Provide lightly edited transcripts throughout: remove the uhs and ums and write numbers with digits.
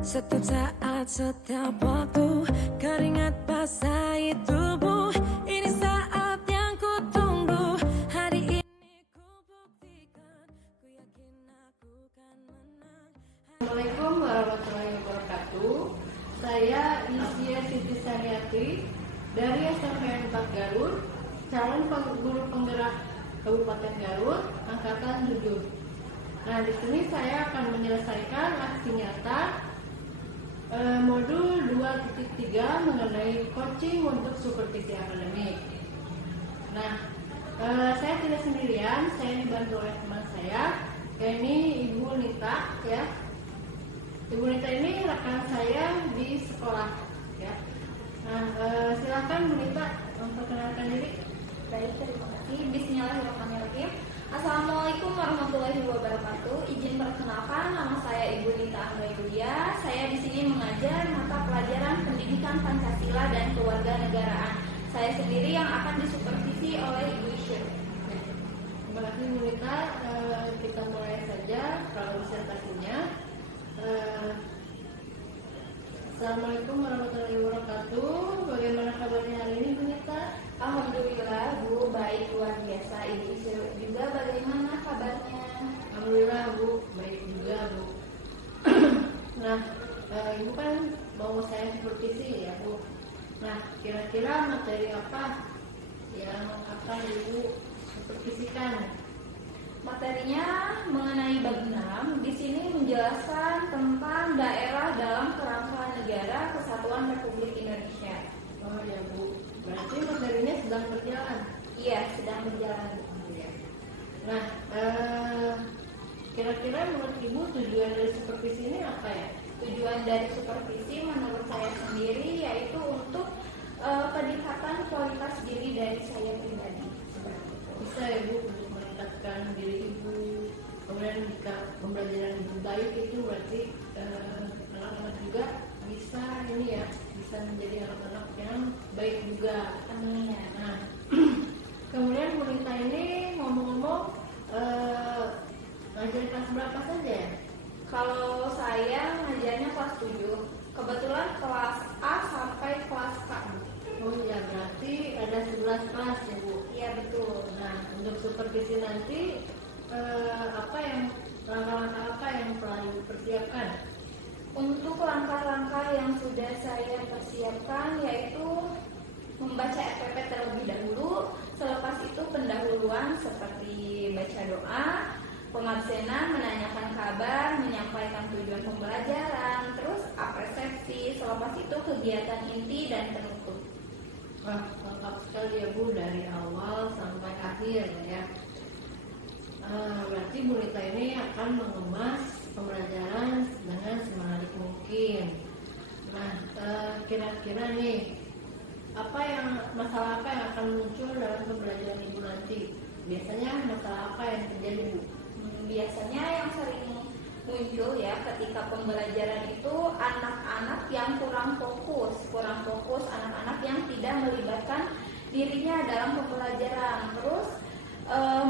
Setiap saat, setiap waktu, keringat basahi tubuh. Ini saat yang ku tunggu. Hari ini ku buktikan, ku yakin aku kan menang. Assalamualaikum warahmatullahi wabarakatuh. Saya Isya Siti Sariati dari SMPN 4 Garut, calon guru penggerak Kabupaten Garut, angkatan 7. Nah, di sini saya akan menyelesaikan aksi nyata modul 2.3 mengenai coaching untuk supervisi akademik. Nah, saya tidak sendirian, saya dibantu oleh teman saya, yakni Ibu Nita, ya. Ibu Nita ini rekan saya di sekolah, ya. Nah, silakan Bu Nita memperkenalkan diri. Baik, terima kasih. Bismillahirrahmanirrahim. Assalamualaikum warahmatullahi wabarakatuh. Izin perkenalkan, nama saya Ibu Nita Angga. Saya di sini mengajar mata pelajaran Pendidikan Pancasila dan Kewarganegaraan. Saya sendiri yang akan disupervisi oleh Ibu Isya. Terima kasih Bu Nita. Kita mulai saja presentasinya. Assalamualaikum warahmatullahi wabarakatuh. Bagaimana kabarnya hari ini Bu Nita? Alhamdulillah Bu, baik, luar biasa. Ibu juga bagaimana kabarnya? Alhamdulillah Bu, baik juga Bu. Nah, Ibu kan mau saya supervisi ya Bu. Nah, kira-kira materi apa yang akan Ibu supervisikan? Materinya mengenai bab 6. Di sini menjelaskan tentang daerah dalam kerangka negara Kesatuan Republik Indonesia. Oh ya Bu, berarti materinya sedang berjalan. Iya, sedang berjalan. Nah, kira-kira menurut Ibu tujuan dari supervisi ini apa ya? Tujuan dari supervisi menurut saya sendiri yaitu untuk peningkatan kualitas diri dari saya pribadi. Bisa ya Bu untuk meningkatkan diri Ibu. Kemudian jika pembelajaran Ibu baik itu berarti anak-anak juga bisa ini ya, bisa menjadi anak-anak yang baik juga. Amin. Nah, kemudian Bu Nita ini ngomong-ngomong ngajar kelas berapa saja ya? Kalau saya ngajarnya kelas 7. Kebetulan kelas A sampai kelas K. Oh ya, berarti ada 11 kelas ya Bu? Iya, betul. Nah, untuk supervisi nanti langkah-langkah apa yang telah Ibu persiapkan? Untuk langkah-langkah yang sudah saya persiapkan yaitu membaca RPP terlebih dahulu. Selepas itu pendahuluan seperti baca doa, pengabsenan, menanyakan kabar, menyampaikan tujuan pembelajaran, terus apresiasi. Selepas itu kegiatan inti dan penutup. Wah, lengkap sekali ya Bu, dari awal sampai akhir ya. Berarti Bu Nita ini akan mengemas pembelajaran dengan semenarik mungkin. Nah, kira-kira nih masalah apa yang akan muncul dalam pembelajaran Ibu nanti? Biasanya masalah apa yang terjadi Bu? Biasanya yang sering muncul ya ketika pembelajaran itu anak-anak yang kurang fokus, anak-anak yang tidak melibatkan dirinya dalam pembelajaran, terus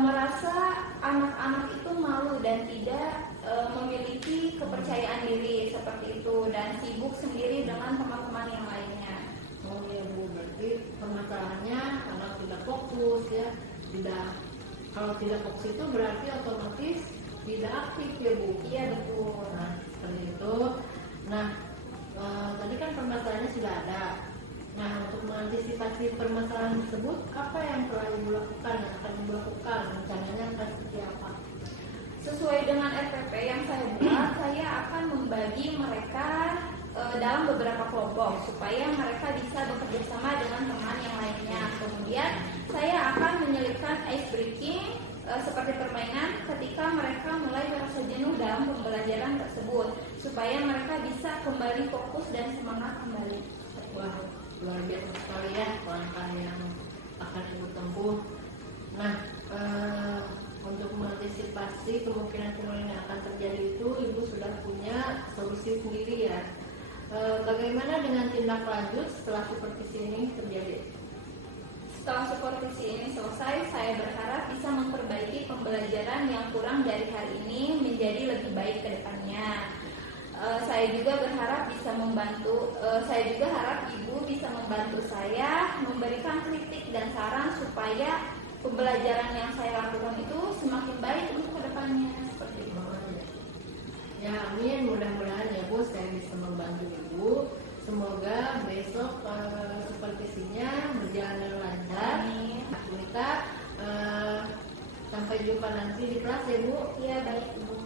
merasa anak-anak itu malu dan tidak memiliki kepercayaan diri seperti itu dan sibuk sendiri dengan teman-teman yang lainnya. Oh ya Bu, berarti permasalahannya anak tidak fokus ya, kalau tidak fokus itu berarti otomatis tidak aktif ya Bu. Iya, betul. Nah, seperti itu. Nah, tadi kan permasalahannya sudah ada. Nah, untuk mengantisipasi permasalahan tersebut, apa yang telah Ibu lakukan, yang akan Ibu lakukan, rencananya akan seperti apa? Sesuai dengan RPP yang saya buat, saya akan membagi mereka dalam beberapa kelompok supaya mereka bisa bekerja sama dengan teman yang lainnya. Kemudian saya akan menyelipkan ice breaking seperti permainan ketika mereka mulai merasa jenuh dalam pembelajaran tersebut supaya mereka bisa kembali fokus dan semangat kembali. Wah, luar biasa sekali ya langkah yang akan Ibu tempuh. Nah, untuk mengantisipasi kemungkinan yang akan terjadi itu, Ibu sudah punya solusi sendiri ya. Bagaimana dengan tindak lanjut setelah supervisi ini terjadi? Setelah supervisi ini selesai, saya berharap bisa memperbaiki pembelajaran yang kurang dari hari ini menjadi lebih baik ke depannya. Saya juga berharap bisa membantu. Saya juga harap ibu bisa membantu saya memberikan kritik dan saran supaya pembelajaran yang saya lakukan itu semakin baik untuk kedepannya seperti itu. Ya, amin. Mudah-mudahan ya Bu, saya bisa membantu Ibu. Semoga besok supervisinya berjalan dengan lancar. Amin. Kita sampai jumpa nanti di kelas ya Bu. Iya, baik ibu.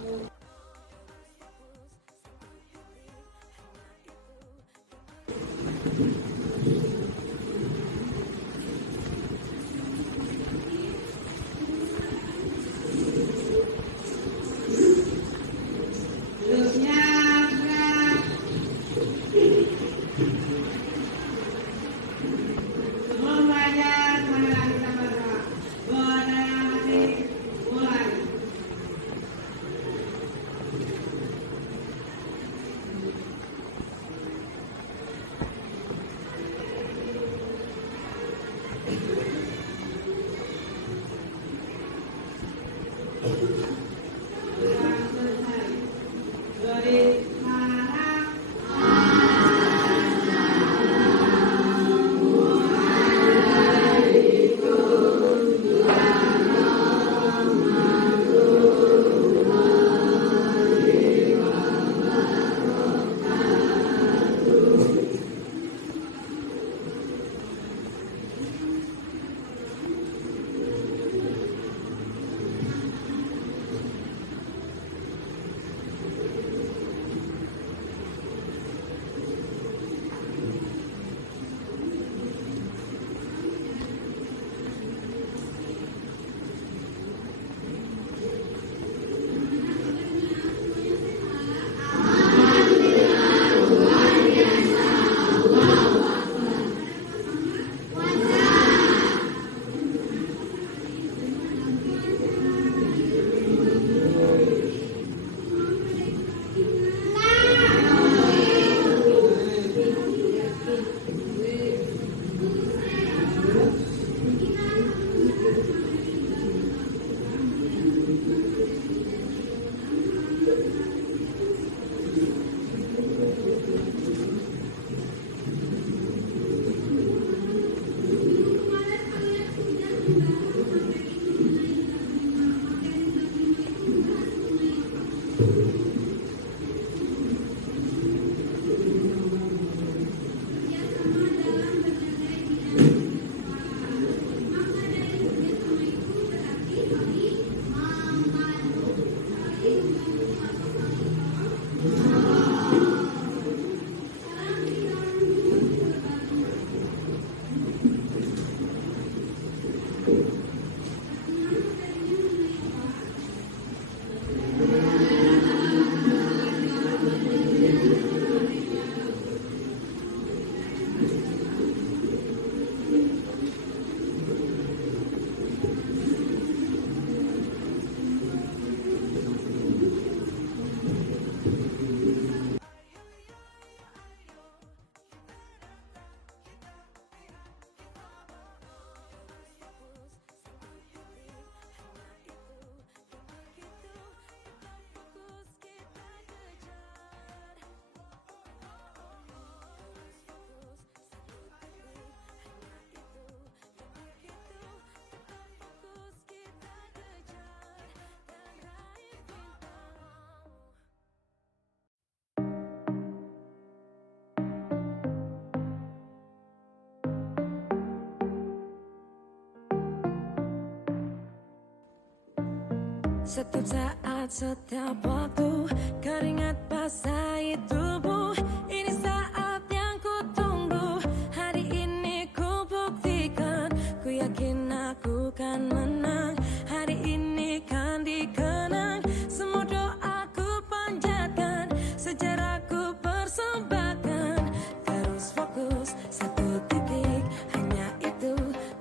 Setiap saat, setiap waktu, keringat basahi tubuh. Ini saat yang ku tunggu. Hari ini ku buktikan. Ku yakin aku kan menang. Hari ini kan dikenang. Semua doaku panjatkan. Sejarahku persembahkan. Terus fokus, satu titik. Hanya itu,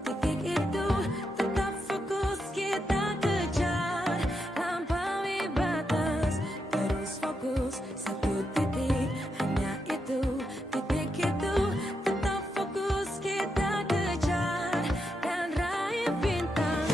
titik itu. Tetap fokus kita kejar. Lampaui batas. Terus fokus, satu titik. Hanya itu, titik itu. Tetap fokus kita kejar. Dan raih bintang.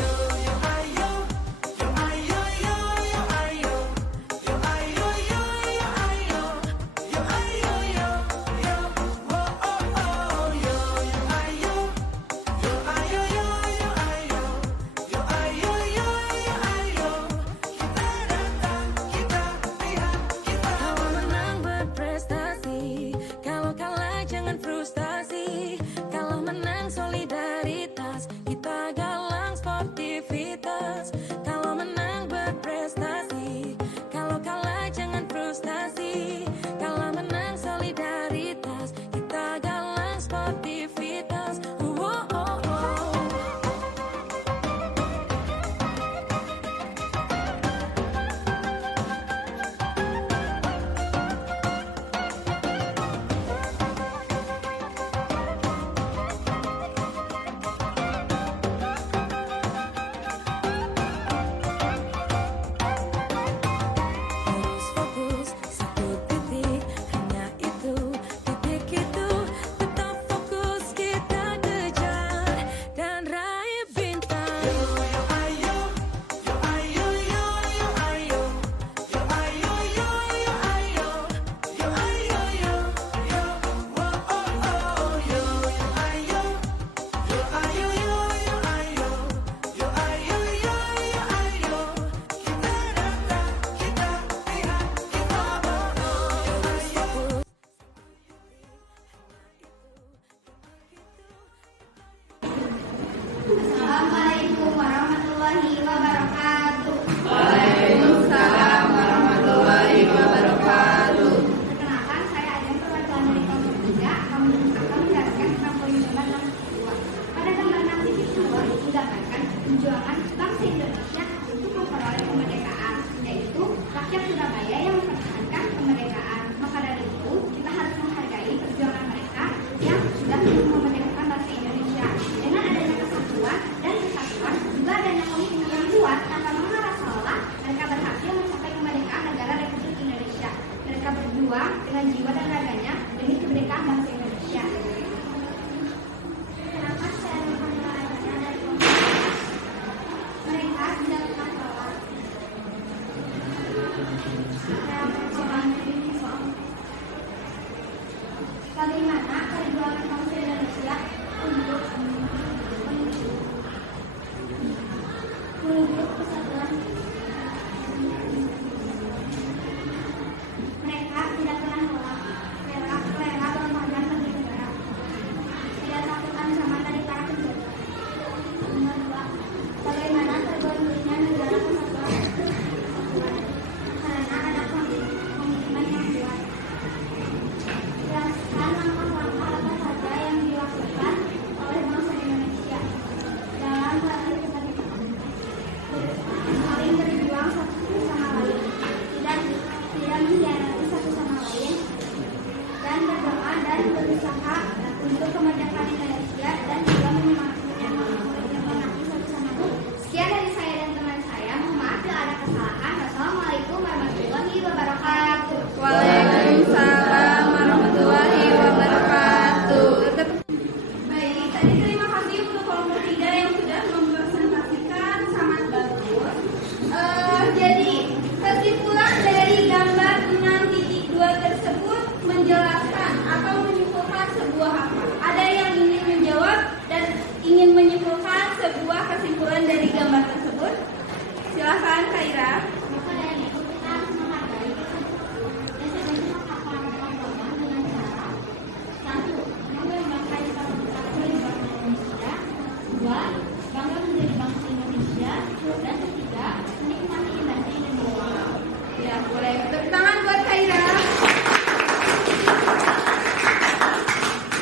solidaritas, kita galang sportivitas. Kalau menang berprestasi, kalau kalah jangan frustasi. Kalau menang solidaritas, kita galang sportivitas. Terus fokus satu titik, hanya itu, titik itu. Tetap fokus kita kejar dan raih bintang. Yo ayo, yo ayo, yo yo ayo, yo ayo, yo yo ayo, yo ayo, yo yo, oh oh oh, yo ayo, yo ayo, yo yo ayo, yo ayo, yo yo ayo. Kita datang, kita lihat, kita terus fokus. Assalamualaikum warahmatullahi wabarakatuh. Waalaikumsalam warahmatullahi wabarakatuh. Perkenalkan, saya Ajeng perwakilan dari kelompok 3. Kami akan menjelaskan tentang poin gambar 62. Pada gambar 62 digambarkan perjuangan bangsa Indonesia untuk memperoleh kemerdekaan, yaitu rakyat Surabaya yang mempertahankan kemerdekaan. Maka dari itu, kita harus menghargai perjuangan mereka yang sudah memerdekakan bangsa Indonesia. Dengan adanya kesatuan dan kesatuan, juga adanya komitmen yang kuat tanpa mengarah salah, mereka berhasil mencapai kemerdekaan negara Republik Indonesia. Mereka berjuang dengan jiwa dan raganya demi kemerdekaan bangsa Indonesia. Kenapa saya mengenal dari mereka tidak pernah sholat? Bagaimana perjuangan bangsa Indonesia untuk menuju kesatuan? Mereka tidak pernah menolak, rela berkorban bagi negara, tidak takut ancaman dari para penjajah. Nomor 2, bagaimana terbentuknya negara kesatuan? Karena ada komitmen yang kuat. Jelaskan langkah-langkah apa saja yang dilakukan oleh bangsa Indonesia dalam meraih kemerdekaan. Saling berjuang satu sama lain, tidak mengkhianati satu sama lain, dan berdoa dan berusaha untuk kemerdekaan Indonesia dan juga menyemangati satu sama lain. Sekian dari saya dan teman saya. Mohon maaf bila ada kesalahan. Wassalamualaikum warahmatullahi wabarakatuh. Waalaikumsalam warahmatullahi wabarakatuh. Baik, tadi terima kasih untuk kelompok 3 yang sudah mempresentasikan, sangat bagus. Jadi kesimpulan dari gambar 6.2 tersebut menjelaskan atau menyimpulkan sebuah apa? Ada yang ingin menjawab dan ingin menyimpulkan sebuah kesimpulan dari gambar tersebut? Silakan, Kaira. Maka dari itu kita harus menghargai dan sebaiknya menghargai dengan cara 1. Membanggakan Indonesia. 2. Bangga menjadi bangsa Indonesia. Dan 3. Menikmati indahnya Indonesia. Ya, boleh. Tepuk tangan buat Kaira.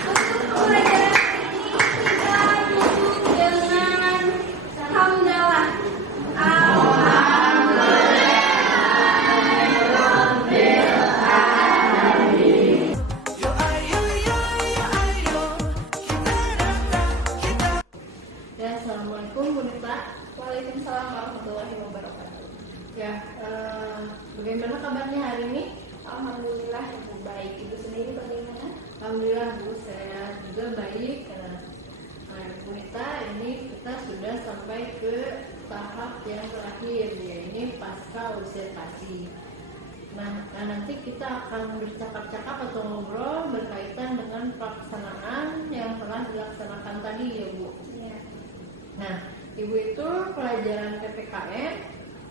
Untuk pelajaran ini kita tutup dengan hamdalah. Yo ayo, yo yo ayo, kita datang, kita. Ya, assalamualaikum Bu Nita. Waalaikumsalam warahmatullahi wabarakatuh. Ya, bagaimana kabarnya hari ini? Alhamdulillah Ibu baik. Ibu sendiri bagaimana? Alhamdulillah Bu, saya juga baik. Nah, Bu Nita, ini kita sudah sampai ke tahap yang terakhir, yaitu pasca observasi. Nah, nanti kita akan bercakap-cakap atau ngobrol berkaitan dengan pelaksanaan yang telah dilaksanakan tadi ya Bu. Iya. Nah, Ibu itu pelajaran PPKN,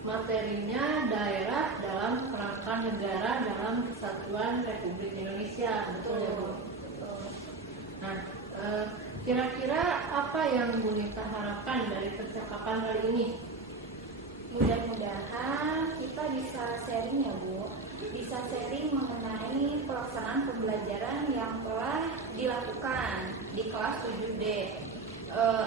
materinya daerah dalam kerangka negara dalam kesatuan Republik Indonesia, betul ya Bu? Betul. Nah, Kira-kira apa yang Bu Nita harapkan dari percakapan kali ini? Mudah-mudahan kita bisa sharing ya Bu, bisa sharing mengenai pelaksanaan pembelajaran yang telah dilakukan di kelas 7D.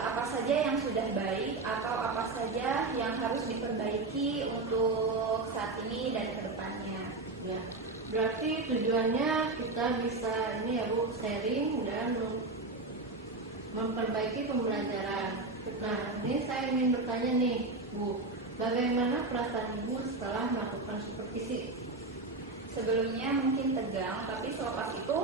Apa saja yang sudah baik atau apa saja yang harus diperbaiki untuk saat ini dan kedepannya. Ya, berarti tujuannya kita bisa ini ya Bu, sharing dan memperbaiki pembelajaran. Nah, ini saya ingin bertanya nih Bu, bagaimana perasaan Ibu setelah melakukan supervisi? Sebelumnya mungkin tegang, tapi selepas itu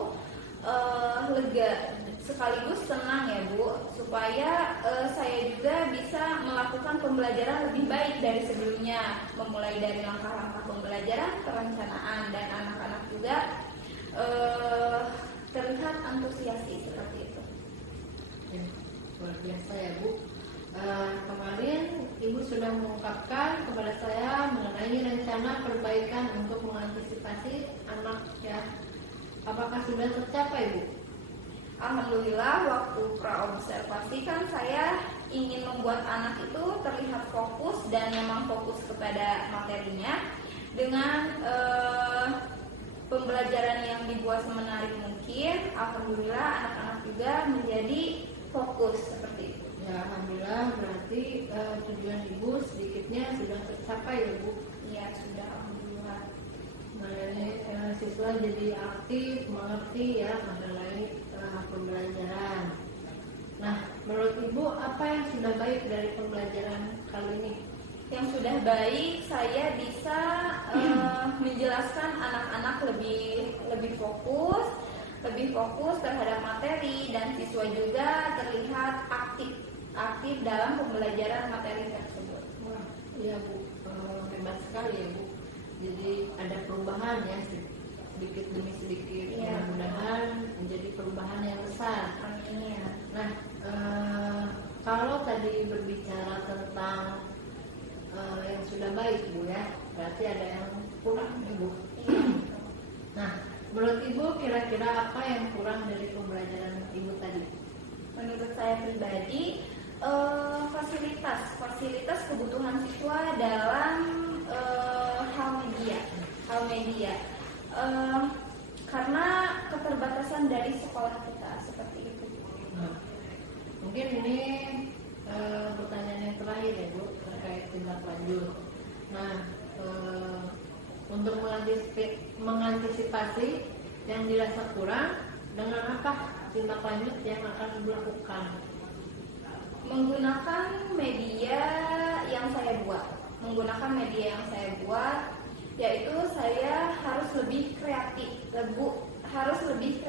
lega, sekaligus senang ya Bu, supaya saya juga bisa melakukan pembelajaran lebih baik dari sebelumnya, memulai dari langkah-langkah pembelajaran, perencanaan, dan anak-anak juga terlihat antusiasi seperti itu. Ya, luar biasa ya Bu. Kemarin Ibu sudah mengungkapkan kepada saya mengenai rencana perbaikan untuk mengantisipasi anak ya. Apakah sudah tercapai Bu? Alhamdulillah, waktu praobservasi kan saya ingin membuat anak itu terlihat fokus dan memang fokus kepada materinya dengan pembelajaran yang dibuat semenarik mungkin. Alhamdulillah anak-anak juga menjadi fokus seperti itu. Ya, alhamdulillah berarti tujuan Ibu sedikitnya sudah tercapai ya Bu. Iya, sudah alhamdulillah. Mengenai siswa jadi aktif, mengerti ya mengenai pembelajaran. Nah, menurut Ibu apa yang sudah baik dari pembelajaran kali ini? Yang sudah baik, saya bisa menjelaskan anak-anak lebih fokus terhadap materi, dan siswa juga terlihat aktif dalam pembelajaran materi tersebut. Wah, iya Bu, hebat sekali ya Bu. Jadi ada perubahan ya sedikit demi sedikit. Iya. Mudah-mudahan menjadi perubahan yang besar. Amin ya. Nah, kalau tadi berbicara tentang yang sudah baik Bu ya, berarti ada yang kurang Ibu. Nah, menurut Ibu kira-kira apa yang kurang dari pembelajaran Ibu tadi? Menurut saya pribadi, fasilitas kebutuhan siswa dalam hal media, karena keterbatasan dari sekolah kita seperti itu. Nah, mungkin ini pertanyaan yang terakhir ya Bu terkait tindak lanjut. Nah, untuk mengantisipasi yang dirasa kurang, dengan apa tindak lanjut yang akan Ibu lakukan? Menggunakan media yang saya buat, yaitu saya harus lebih kreatif, dan harus lebih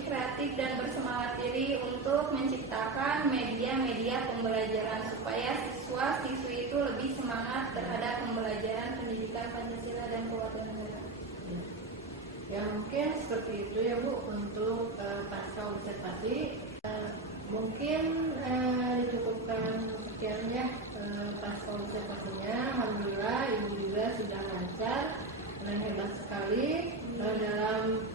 kreatif dan bersemangat diri untuk menciptakan media-media pembelajaran supaya siswa-siswi itu lebih semangat terhadap pembelajaran pendidikan Pancasila dan kewarganegaraan. Ya mungkin seperti itu ya Bu untuk pasca observasi. Mungkin dicukupkan sekian ya pasca observasinya. Alhamdulillah Ibu juga sudah lancar dan hebat sekali dalam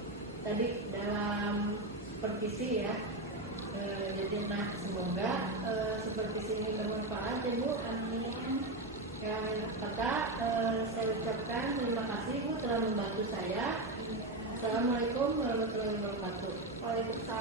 supervisi ya. Jadi semoga supervisi ini bermanfaat ya Bu. Amin. Yang kata saya ucapkan terima kasih Bu telah membantu saya. Assalamualaikum warahmatullahi wabarakatuh. Waalaikumsalam.